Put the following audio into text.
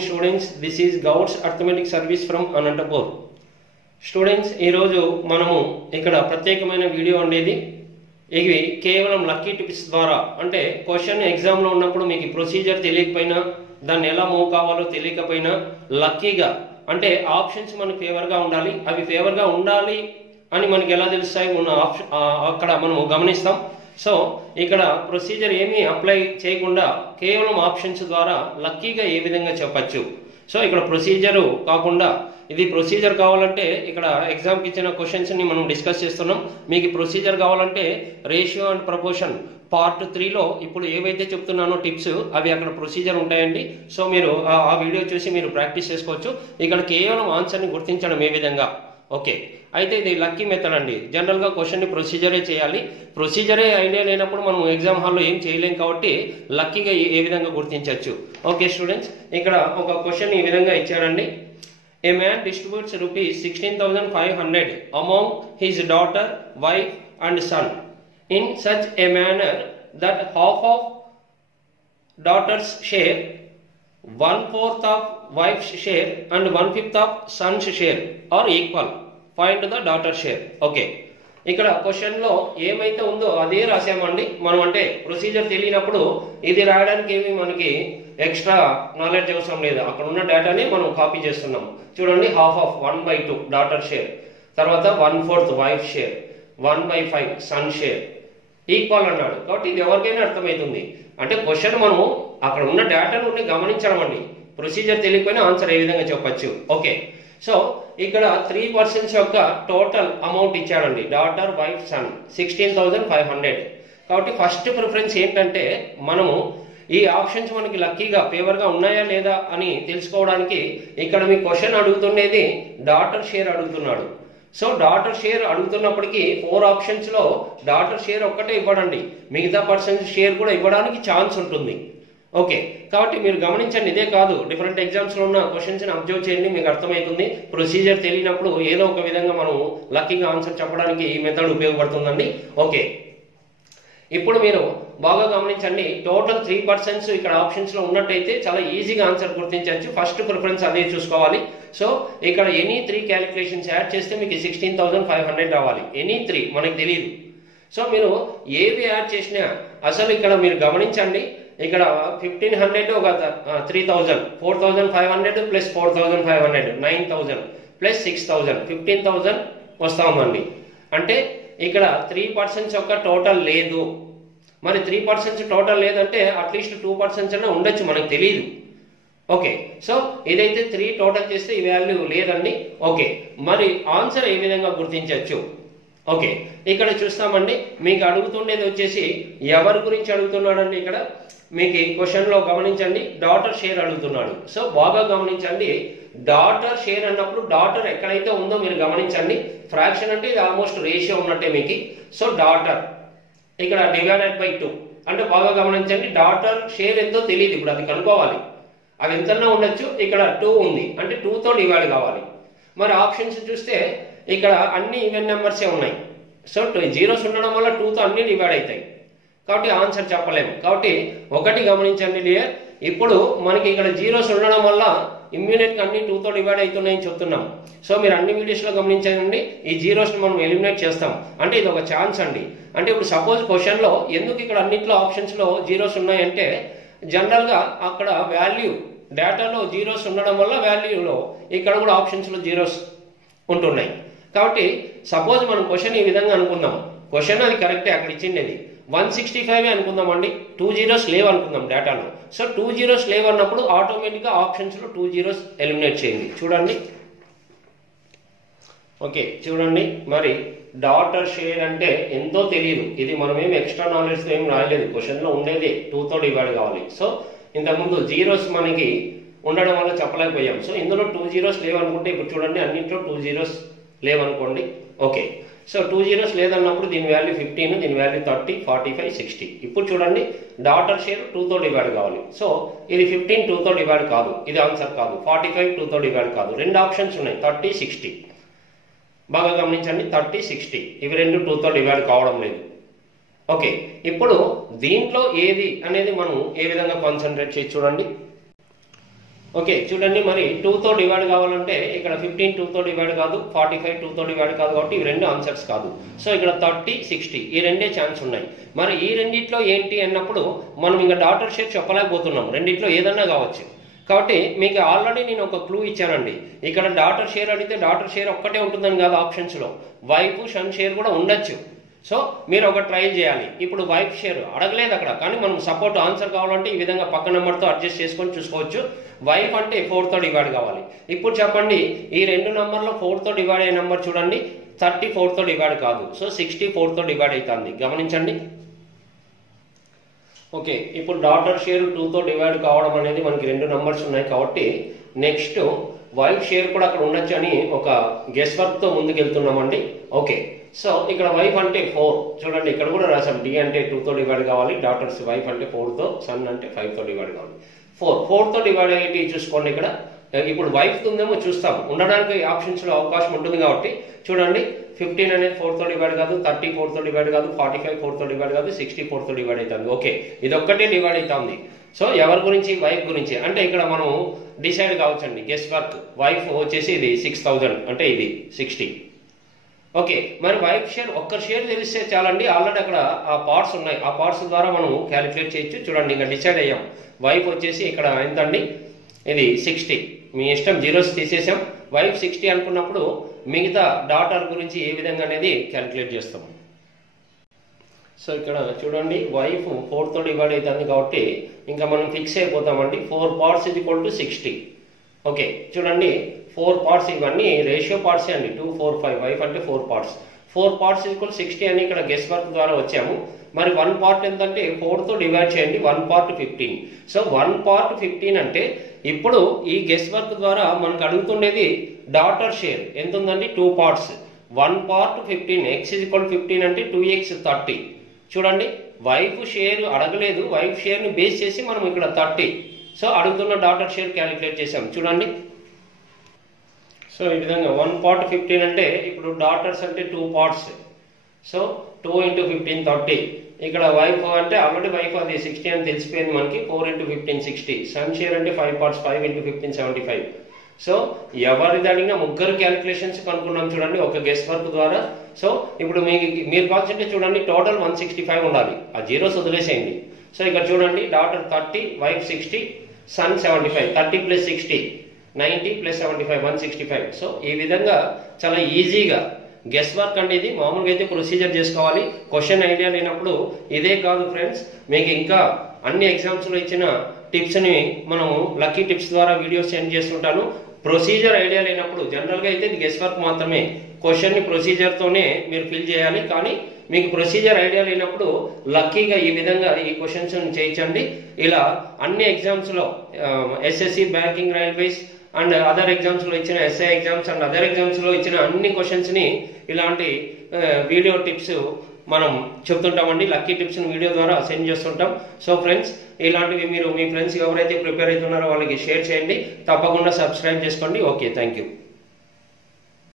morning students. This is Gauds Arithmetic Service from Anantapur. Students, ఈ రోజు మనము ఇక్కడ ప్రత్యేకమైన వీడియో అనేది ఇవి కేవలం లక్కీ టిప్స్ ద్వారా అంటే క్వశ్చన్ ఎగ్జామ్ లో ఉన్నప్పుడు మీకు ప్రొసీజర్ తెలియకపోయినా దాన్ని ఎలా మూవ్ కావాలో తెలియకపోయినా లక్కీగా అంటే ఆప్షన్స్ మనకు ఫేవర్ గా ఉండాలి. అవి ఫేవర్ గా ఉండాలి అని మనకి ఎలా తెలుస్తాయి మన అక్కడ మనం గమనిస్తాం. సో ఇక్కడ ప్రొసీజర్ ఏమీ అప్లై చేయకుండా కేవలం ఆప్షన్స్ ద్వారా లక్కీగా ఏ విధంగా చెప్పచ్చు. సో ఇక్కడ ప్రొసీజర్ కాకుండా ఇది ప్రొసీజర్ కావాలంటే ఇక్కడ ఎగ్జామ్కి ఇచ్చిన క్వశ్చన్స్ ని మనం డిస్కస్ చేస్తున్నాం. మీకు ప్రొసీజర్ కావాలంటే రేషియో అండ్ ప్రపోర్షన్ పార్ట్ 3లో ఇప్పుడు ఏవైతే చెప్తున్నానో టిప్స్ అవి అక్కడ ప్రొసీజర్ ఉంటాయండి. సో మీరు ఆ వీడియో చూసి మీరు ప్రాక్టీస్ చేసుకోవచ్చు. ఇక్కడ కేవలం ఆన్సర్ని గుర్తించడం ఏ విధంగా. ఓకే, అయితే ఇది లక్కీ మెథడ్ అండి. జనరల్గా క్వశ్చన్ని ప్రొసీజరే చేయాలి. ప్రొసీజరే ఐడియా లేనప్పుడు మనం ఎగ్జామ్ హాల్లో ఏం చేయలేం కాబట్టి లక్కీగా ఏ విధంగా గుర్తించవచ్చు. ఓకే స్టూడెంట్స్, ఇక్కడ ఒక క్వశ్చన్ ఈ విధంగా ఇచ్చారండి. A man distributes rupees 16,500 among his daughter, wife and son in such a manner that half of daughter's share, 1/4 of wife's share and 1/5 of son's share are equal. Find the daughter's share. Okay, ఇక్కడ question లో ఏమైతే ఉందో అదే రాసామండి మనం. అంటే procedure తెలియనప్పుడు ఇది రాయడానికి ఏమి మనకి ఎక్స్ట్రా నాలెడ్జ్ అవసరం లేదు. అక్కడ ఉన్న డేటాని మనం కాపీ చేస్తున్నాం. చూడండి, హాఫ్ ఆఫ్ 1/2 డాటర్ షేర్, తర్వాత 1/4 wife share, 1/5 son share equal అన్నాడు. కాబట్టి ఇది ఎవరికైనా అర్థమవుతుంది. అంటే క్వశ్చన్ మనము అక్కడ ఉన్న డేటా నుండి గమనించడం అండి. ప్రొసీజర్ తెలియకపోయినా ఆన్సర్ ఏ విధంగా చెప్పచ్చు. ఓకే, సో ఇక్కడ 3 పర్సన్స్ యొక్క టోటల్ అమౌంట్ ఇచ్చాడండి. Daughter, wife, son 16,500. కాబట్టి ఫస్ట్ ప్రిఫరెన్స్ ఏంటంటే మనము ఈ ఆప్షన్స్ మనకి లక్కీగా ఫేవర్గా ఉన్నాయా లేదా అని తెలుసుకోవడానికి ఇక్కడ మీ క్వశ్చన్ అడుగుతుండేది డాటర్ షేర్ అడుగుతున్నాడు. సో డాటర్ షేర్ అడుగుతున్నప్పటికీ 4 ఆప్షన్స్ లో డాటర్ షేర్ ఒక్కటే ఇవ్వడండి, మిగతా పర్సన్స్ షేర్ కూడా ఇవ్వడానికి ఛాన్స్ ఉంటుంది. ఓకే, కాబట్టి మీరు గమనించండి. ఇదే కాదు, డిఫరెంట్ ఎగ్జామ్స్ లో ఉన్న క్వశ్చన్స్ ని అబ్జర్వ్ చేయండి, మీకు అర్థమవుతుంది. ప్రొసీజర్ తెలియనప్పుడు ఏదో ఒక విధంగా మనం లక్కీగా ఆన్సర్ చెప్పడానికి ఈ మెథడ్ ఉపయోగపడుతుందండి. ఓకే, ఇప్పుడు మీరు బాగా గమనించండి. టోటల్ 3 పర్సన్స్ ఇక్కడ ఆప్షన్స్ లో ఉన్నట్టయితే చాలా ఈజీగా ఆన్సర్ గుర్తించవచ్చు. ఫస్ట్ ప్రిఫరెన్స్ అదే చూసుకోవాలి. సో ఇక్కడ ఎనీ 3 క్యాలిక్యులేషన్స్ యాడ్ చేస్తే మీకు 16,500 రావాలి. ఎనీ 3 మనకు తెలియదు. సో మీరు ఏవి యాడ్ చేసినా అసలు ఇక్కడ మీరు గమనించండి. ఇక్కడ 1500 ఒక 3,000, 4,500 ప్లస్ 4,500 9,000 ప్లస్ 6,000 15,000 వస్తా ఉందండి. అంటే ఇక్కడ 3 పర్సన్స్ యొక్క టోటల్ లేదు. మరి 3 పర్సన్స్ టోటల్ లేదంటే అట్లీస్ట్ 2 పర్సన్స్ అన్నా ఉండొచ్చు, మనకు తెలియదు. ఓకే, సో ఇదైతే 3 టోటల్ చేస్తే ఈ వాల్యూ లేదండి. ఓకే, మరి ఆన్సర్ ఏ విధంగా గుర్తించవచ్చు. ఓకే, ఇక్కడ చూస్తామండి. మీకు అడుగుతుండేది వచ్చేసి ఎవరి గురించి అడుగుతున్నాడండి. ఇక్కడ మీకు ఈ క్వశ్చన్ లో గమనించండి, డాటర్ షేర్ అడుగుతున్నాడు. సో బాగా గమనించండి, డాటర్ షేర్ అన్నప్పుడు డాటర్ ఎక్కడైతే ఉందో మీరు గమనించండి. ఫ్రాక్షన్ అంటే ఇది ఆల్మోస్ట్ రేషియో ఉన్నట్టే మీకు. సో డాటర్ ఇక్కడ డివైడెడ్ బై 2 అంటే బాగా గమనించండి. డాటర్ షేర్ ఎంతో తెలియదు, ఇప్పుడు అది కనుక్కోవాలి. అది ఎంతన్నా ఉండొచ్చు. ఇక్కడ 2 ఉంది అంటే 2తో డివైడ్ కావాలి. మరి ఆప్షన్స్ చూస్తే ఇక్కడ అన్ని ఈవెన్ నెంబర్సే ఉన్నాయి. సో 0s ఉండడం వల్ల 2తో అన్ని డివైడ్ అవుతాయి. కాబట్టి ఆన్సర్ చెప్పలేము. కాబట్టి ఒకటి గమనించండి డియర్, ఇప్పుడు మనకి ఇక్కడ 0s ఉండడం వల్ల ఇమ్యూనిట్ గా అన్ని 2తో డివైడ్ అవుతున్నాయని చెప్తున్నాం. సో మీరు అన్ని వీడియోస్ లో గమనించండి, ఈ 0s మనం ఎలిమినేట్ చేస్తాం. అంటే ఇది ఒక ఛాన్స్ అండి. అంటే ఇప్పుడు సపోజ్ క్వశ్చన్ లో ఎందుకు ఇక్కడ అన్నిట్లో ఆప్షన్స్ లో 0s ఉన్నాయంటే జనరల్ గా అక్కడ వాల్యూ డేటాలో 0s ఉండడం వల్ల వాల్యూలో ఇక్కడ కూడా ఆప్షన్స్ లో 0s ఉంటున్నాయి. కాబట్టి సపోజ్ మనం క్వశ్చన్ ఈ విధంగా అనుకుందాం. క్వశ్చన్ అది కరెక్టే, అక్కడ ఇచ్చిండేది 165 అనుకుందాం అండి. 2 zeros లేవు అనుకుందాం డేటాలో. సో 2 zeros లేవు అన్నప్పుడు ఆటోమేటిక్ గా ఆప్షన్స్ లో 2 zeros ఎలిమినేట్ చేయండి. చూడండి. ఓకే, చూడండి. మరి డాటర్ షేర్ అంటే ఎంతో తెలియదు. ఇది మనం ఏం ఎక్స్ట్రా నాలెడ్జ్ తో ఏం రాయలేదు. క్వశ్చన్ లో ఉండేది 2తో డివైడ్ కావాలి. సో ఇంతకుముందు 0s మనకి ఉండడం వల్ల చెప్పలేకపోయాం. సో ఇందులో 2 zeros లేవు అనుకుంటే ఇప్పుడు చూడండి అన్నింటిలో 2 zeros లేవనుకోండి. ఓకే, సో 2 zeros లేదన్నప్పుడు దీని వాల్యూ 15, దీని వాల్యూ 30, 45, 60. ఇప్పుడు చూడండి డాటర్ షేర్ 2తో డివైడ్ కావాలి. సో ఇది 15 2తో డివైడ్ కాదు, ఇది ఆన్సర్ కాదు. 45 2తో డివైడ్ కాదు. 2 ఆప్షన్స్ ఉన్నాయి, 30, 60. బాగా గమనించండి, 30, 60 ఇవి రెండు 2తో డివైడ్ కావడం లేదు. ఓకే, ఇప్పుడు దీంట్లో ఏది అనేది మనం ఏ విధంగా కాన్సన్ట్రేట్ చేసి చూడండి. ఓకే చూడండి, మరి 2తో డివైడ్ కావాలంటే ఇక్కడ 15 2తో డివైడ్ కాదు, 45 2తో డివైడ్ కాదు, కాబట్టి ఇవి రెండు ఆన్సర్స్ కాదు. సో ఇక్కడ 30 60 ఈ రెండే ఛాన్స్ ఉన్నాయి. మరి ఈ రెండిట్లో ఏంటి అన్నప్పుడు మనం ఇంకా డాటర్ షేర్ చెప్పలేకపోతున్నాం, రెండిట్లో ఏదన్నా కావచ్చు. కాబట్టి మీకు ఆల్రెడీ నేను ఒక క్లూ ఇచ్చానండి. ఇక్కడ డాటర్ షేర్ అడిగితే డాటర్ షేర్ ఒక్కటే ఉంటుందని కాదు, ఆప్షన్స్లో వైఫ్ సన్ షేర్ కూడా ఉండొచ్చు. సో మీరు ఒక ట్రయల్ చేయాలి. ఇప్పుడు వైఫ్ షేర్ అడగలేదు అక్కడ, కానీ మనం సపోర్ట్ ఆన్సర్ కావాలంటే ఈ విధంగా పక్క నెంబర్తో అడ్జస్ట్ చేసుకొని చూసుకోవచ్చు. వైఫ్ అంటే 4తో డివైడ్ కావాలి. ఇప్పుడు చెప్పండి, ఈ రెండు నెంబర్లో 4తో డివైడ్ అయ్యే నెంబర్ చూడండి, 30 4తో డివైడ్ కాదు. సో 60 4తో డివైడ్ అవుతుంది, గమనించండి. ఓకే, ఇప్పుడు డాటర్ షేర్ 2తో డివైడ్ కావడం అనేది మనకి రెండు నెంబర్స్ ఉన్నాయి కాబట్టి నెక్స్ట్ వైఫ్ షేర్ కూడా అక్కడ ఉండొచ్చు అని ఒక గెస్ వర్క్తో ముందుకు వెళ్తున్నామండి. ఓకే, సో ఇక్కడ వైఫ్ అంటే 4 చూడండి, ఇక్కడ కూడా రాసాం. డి అంటే 2తో డివైడ్ కావాలి, డాటర్స్ వైఫ్ అంటే 4తో, సన్ అంటే 5తో డివైడ్ కావాలి. 4తో డివైడ్ అయ్యేటి చూసుకోండి. ఇక్కడ ఇప్పుడు వైఫ్ ఉందేమో చూస్తాం, ఉండడానికి ఆప్షన్స్లో అవకాశం ఉంటుంది కాబట్టి చూడండి. 15 అనేది 4తో డివైడ్ కాదు, 30 4తో డివైడ్ కాదు, 45 4తో డివైడ్ కాదు, 60 4తో డివైడ్ అవుతుంది. ఓకే, ఇది ఒక్కటే డివైడ్ అవుతుంది. సో ఎవరి గురించి? వైఫ్ గురించి. అంటే ఇక్కడ మనం డిసైడ్ కావచ్చండి, గెస్ వర్క్. వైఫ్ వచ్చేసి ఇది 6000 అంటే ఇది 60. ఓకే, మరి వైఫ్ షేర్ ఒక్క షేర్ తెలిస్తే చాలండి, ఆల్రెడీ అక్కడ ఆ పార్ట్స్ ఉన్నాయి, ఆ పార్ట్స్ ద్వారా మనం క్యాలిక్యులేట్ చేయొచ్చు. చూడండి, ఇంకా డిసైడ్ అయ్యాం. వైఫ్ వచ్చేసి ఇక్కడ ఎంతండి, ఇది 60. మీ ఇష్టం, జీరోస్ తీసేసాం. వైఫ్ 60 అనుకున్నప్పుడు మిగతా డాటర్ గురించి ఏ విధంగా అనేది క్యాలిక్యులేట్ చేస్తాం. సో ఇక్కడ చూడండి, వైఫ్ 4తో డివైడ్ అవుతుంది కాబట్టి ఇంకా మనం ఫిక్స్ అయిపోతామండి. 4 పార్ట్స్ ఇది ఈక్వల్ టు 60. ఓకే చూడండి, 4 పార్ట్స్ ఇవన్నీ రేషియో పార్ట్సే అండి. 2 4 5 వైఫ్ అంటే 4 పార్ట్స్. 4 పార్ట్స్ ఈక్వల్ 60 అని ఇక్కడ గెస్ వర్క్ ద్వారా వచ్చాము. మరి 1 పార్ట్ ఎంతంటే 4తో డివైడ్ చేయండి, 1 పార్ట్ 15. సో 1 పార్ట్ 15 అంటే ఇప్పుడు ఈ గెస్ వర్క్ ద్వారా మనకు అడుగుతుండేది డాటర్ షేర్ ఎంత ఉందండి, 2 parts. 1 part 15, x is equal 15 అంటే 2x 30. చూడండి, వైఫ్ షేర్ అడగలేదు, వైఫ్ షేర్ని బేస్ చేసి మనం ఇక్కడ 30. సో అడుగుతున్న డాటర్ షేర్ క్యాలిక్యులేట్ చేసాం. చూడండి, సో ఈ విధంగా 1 పార్ట్ 15 అంటే ఇప్పుడు డాటర్స్ అంటే 2 పార్ట్స్. సో 2 × 15 30. ఇక్కడ వైఫ్ అంటే ఆల్రెడీ వైఫ్ అది 60 అని తెలిసిపోయింది మనకి. 4 × 15 60. సన్ షేర్ అంటే 5 పార్ట్స్, 5 × 15 75. సో ఎవరిది అడిగినా ముగ్గురు క్యాలిక్యులేషన్స్ కనుక్కున్నాం చూడండి ఒక గెస్ వర్క్ ద్వారా. సో ఇప్పుడు మీరు కాల్చుంటే చూడండి, టోటల్ 165 ఉండాలి, ఆ జీరోస్ వదిలేసేయండి. సో ఇక్కడ చూడండి, డాటర్ 30, వైఫ్ 60, సన్ 75. 30 + 60 90 + 75 165. సో ఈ విధంగా చాలా ఈజీగా గెస్ వర్క్ అనేది మామూలుగా అయితే ప్రొసీజర్ చేసుకోవాలి. క్వశ్చన్ ఐడియా లేనప్పుడు ఇదే కాదు ఫ్రెండ్స్, మీకు ఇంకా అన్ని ఎగ్జామ్స్లో ఇచ్చిన టిప్స్ని మనము లక్కీ టిప్స్ ద్వారా వీడియోస్ సెండ్ చేస్తుంటాను. ప్రొసీజర్ ఐడియా లేనప్పుడు జనరల్గా అయితే ఇది గెస్ వర్క్ మాత్రమే, క్వశ్చన్ని ప్రొసీజర్తోనే మీరు ఫిల్ చేయాలి. కానీ మీకు ప్రొసీజర్ ఐడియా లేనప్పుడు లక్కీగా ఈ విధంగా ఈ క్వశ్చన్స్ చేయించండి. ఇలా అన్ని ఎగ్జామ్స్లో SSC, banking, railways and other ఎగ్జామ్స్లో ఇచ్చిన ఎస్ఐ ఎగ్జామ్స్ అండ్ అదర్ ఎగ్జామ్స్లో ఇచ్చిన అన్ని క్వశ్చన్స్ని ఇలాంటి వీడియో టిప్స్ మనం చెప్తుంటామండి. లక్కీ టిప్స్ని వీడియో ద్వారా సెండ్ చేస్తుంటాం. సో ఫ్రెండ్స్, ఇలాంటివి మీరు మీ ఫ్రెండ్స్ ఎవరైతే ప్రిపేర్ అవుతున్నారో వాళ్ళకి షేర్ చేయండి, తప్పకుండా సబ్స్క్రైబ్ చేసుకోండి. Okay, thank you.